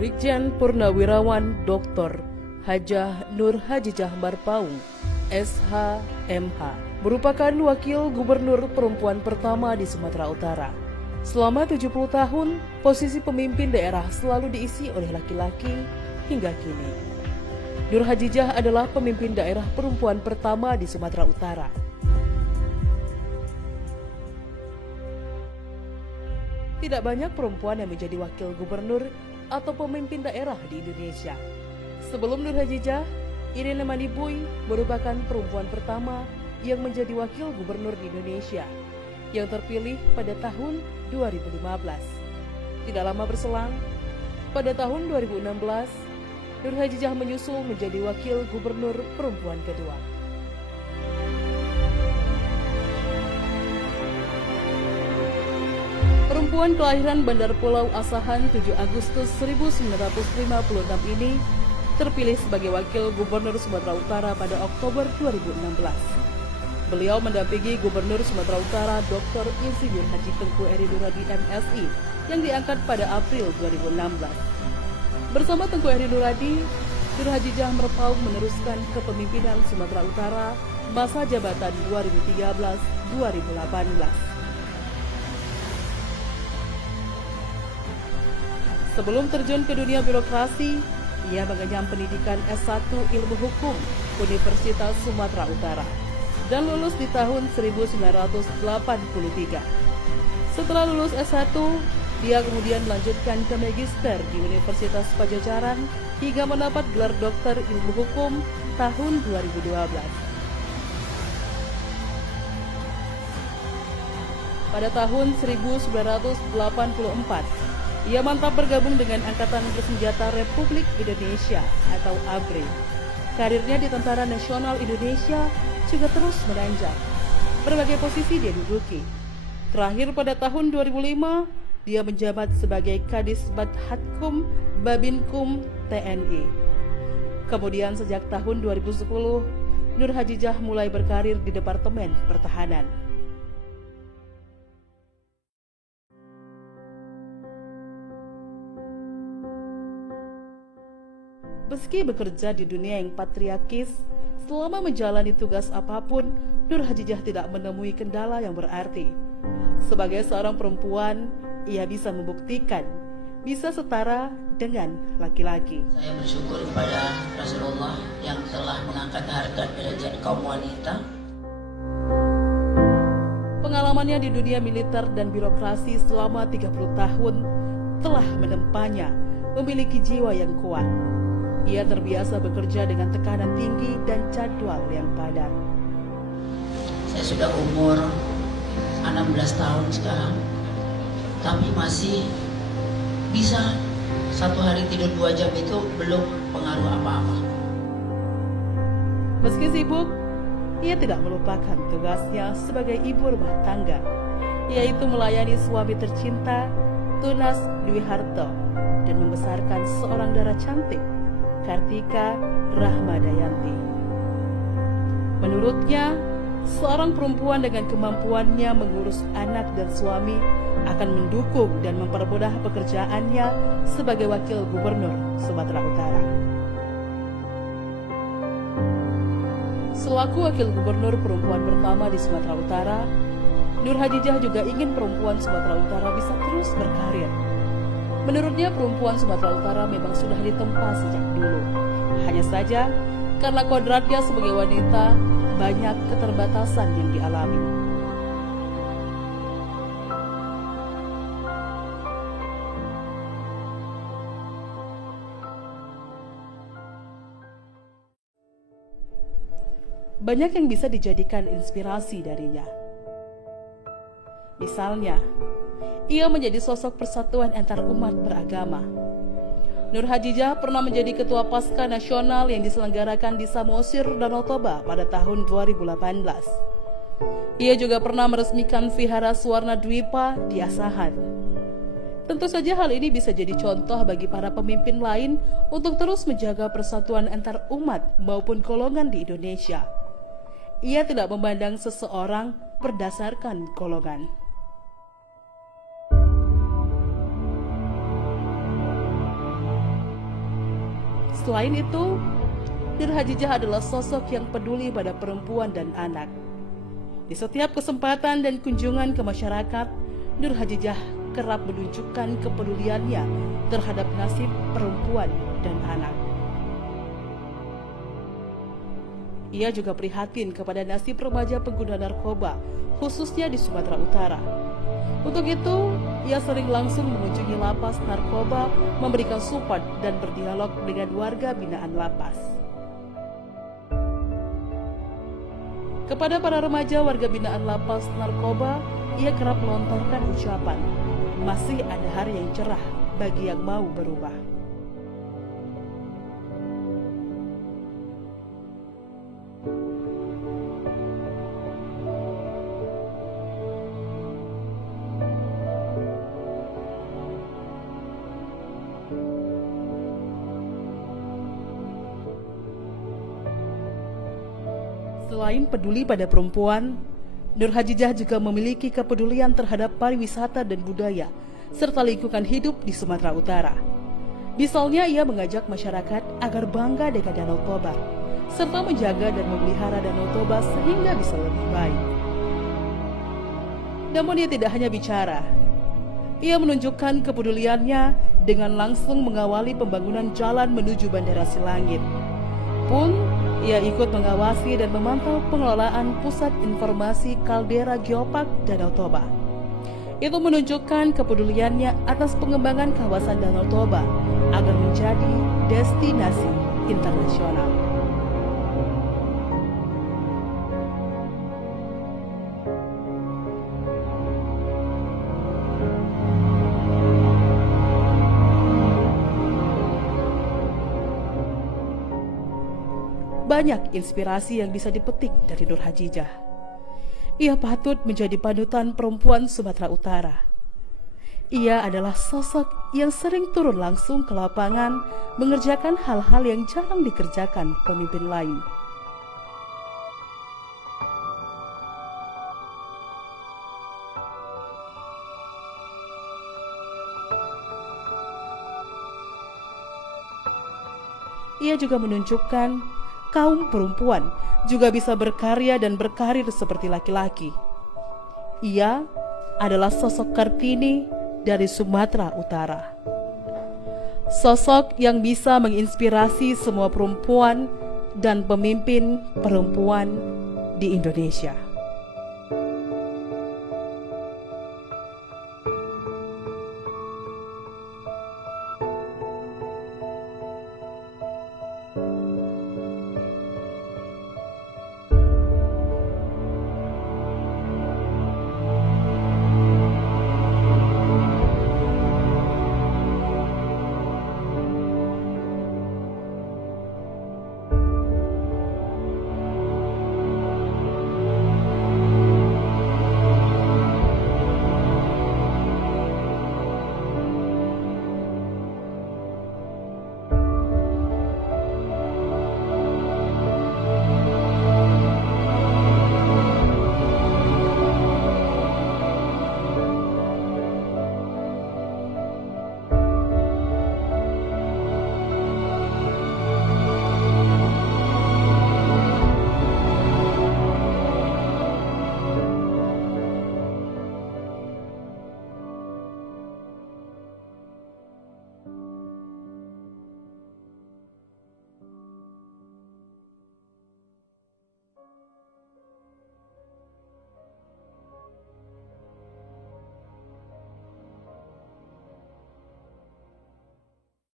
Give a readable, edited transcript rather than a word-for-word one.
Brigjen Purnawirawan Dr. Hajah Nur Hajijah Marpaung, SH.MH, merupakan wakil gubernur perempuan pertama di Sumatera Utara. Selama 70 tahun, posisi pemimpin daerah selalu diisi oleh laki-laki hingga kini. Nur Hajijah adalah pemimpin daerah perempuan pertama di Sumatera Utara. Tidak banyak perempuan yang menjadi wakil gubernur atau pemimpin daerah di Indonesia. Sebelum Nur Hajijah, Irene Manibui merupakan perempuan pertama yang menjadi wakil gubernur di Indonesia yang terpilih pada tahun 2015. Tidak lama berselang, pada tahun 2016, Nur Hajijah menyusul menjadi wakil gubernur perempuan kedua. Perempuan kelahiran Bandar Pulau Asahan 7 Agustus 1956 ini terpilih sebagai wakil gubernur Sumatera Utara pada Oktober 2016. Beliau mendampingi Gubernur Sumatera Utara Dr. Insinyur Haji Tengku Eri Nuradi MSI yang diangkat pada April 2016. Bersama Tengku Eri Nuradi, Nur Hajijah Marpaung meneruskan kepemimpinan Sumatera Utara masa jabatan 2013-2018. Sebelum terjun ke dunia birokrasi, ia mengenyam pendidikan S1 Ilmu Hukum Universitas Sumatera Utara dan lulus di tahun 1983. Setelah lulus S1, dia kemudian melanjutkan ke Magister di Universitas Padjadjaran hingga mendapat gelar Doktor Ilmu Hukum tahun 2012. Pada tahun 1984, ia mantap bergabung dengan Angkatan Bersenjata Republik Indonesia atau ABRI. Karirnya di Tentara Nasional Indonesia juga terus menanjak. Berbagai posisi dia duduki. Terakhir pada tahun 2005, dia menjabat sebagai Kadisbat Hatkum Babinkum TNI. Kemudian sejak tahun 2010, Nur Hajijah mulai berkarir di Departemen Pertahanan. Meski bekerja di dunia yang patriarkis, selama menjalani tugas apapun, Nur Hajijah tidak menemui kendala yang berarti. Sebagai seorang perempuan, ia bisa membuktikan bisa setara dengan laki-laki. Saya bersyukur kepada Rasulullah yang telah mengangkat harkat derajat kaum wanita. Pengalamannya di dunia militer dan birokrasi selama 30 tahun telah menempanya memiliki jiwa yang kuat. Ia terbiasa bekerja dengan tekanan tinggi dan jadwal yang padat. Saya sudah umur 16 tahun sekarang, tapi masih bisa satu hari tidur 2 jam itu belum pengaruh apa-apa. Meski sibuk, ia tidak melupakan tugasnya sebagai ibu rumah tangga, yaitu melayani suami tercinta, Tunas Dwi Harto, dan membesarkan seorang dara cantik, Kartika Rahmadayanti. Menurutnya, seorang perempuan dengan kemampuannya mengurus anak dan suami akan mendukung dan mempermudah pekerjaannya sebagai wakil gubernur Sumatera Utara. Selaku wakil gubernur perempuan pertama di Sumatera Utara, Nur Hajijah juga ingin perempuan Sumatera Utara bisa terus berkarir. Menurutnya perempuan Sumatera Utara memang sudah ditempa sejak dulu. Hanya saja karena kodratnya sebagai wanita banyak keterbatasan yang dialami. Banyak yang bisa dijadikan inspirasi darinya. Misalnya, ia menjadi sosok persatuan antar umat beragama. Nur Hajijah pernah menjadi ketua Pasca Nasional yang diselenggarakan di Samosir, Danau Toba pada tahun 2018. Ia juga pernah meresmikan Vihara Swarna Dwipa di Asahan. Tentu saja hal ini bisa jadi contoh bagi para pemimpin lain untuk terus menjaga persatuan antar umat maupun golongan di Indonesia. Ia tidak memandang seseorang berdasarkan golongan. Selain itu, Nur Hajijah adalah sosok yang peduli pada perempuan dan anak. Di setiap kesempatan dan kunjungan ke masyarakat, Nur Hajijah kerap menunjukkan kepeduliannya terhadap nasib perempuan dan anak. Ia juga prihatin kepada nasib remaja pengguna narkoba, khususnya di Sumatera Utara. Untuk itu, ia sering langsung mengunjungi lapas narkoba, memberikan support dan berdialog dengan warga binaan lapas. Kepada para remaja warga binaan lapas narkoba, ia kerap melontarkan ucapan, "Masih ada hari yang cerah bagi yang mau berubah." Selain peduli pada perempuan, Nur Hajijah juga memiliki kepedulian terhadap pariwisata dan budaya, serta lingkungan hidup di Sumatera Utara. Misalnya, ia mengajak masyarakat agar bangga dengan Danau Toba, serta menjaga dan memelihara Danau Toba sehingga bisa lebih baik. Namun ia tidak hanya bicara. Ia menunjukkan kepeduliannya dengan langsung mengawali pembangunan jalan menuju Bandara Silangit. Pun, ia ikut mengawasi dan memantau pengelolaan Pusat Informasi Kaldera Geopark Danau Toba. Itu menunjukkan kepeduliannya atas pengembangan kawasan Danau Toba agar menjadi destinasi internasional. Banyak inspirasi yang bisa dipetik dari Nur Hajijah. Ia patut menjadi panutan perempuan Sumatera Utara. Ia adalah sosok yang sering turun langsung ke lapangan, mengerjakan hal-hal yang jarang dikerjakan pemimpin lain. Ia juga menunjukkan kaum perempuan juga bisa berkarya dan berkarir seperti laki-laki. Ia adalah sosok Kartini dari Sumatera Utara. Sosok yang bisa menginspirasi semua perempuan dan pemimpin perempuan di Indonesia.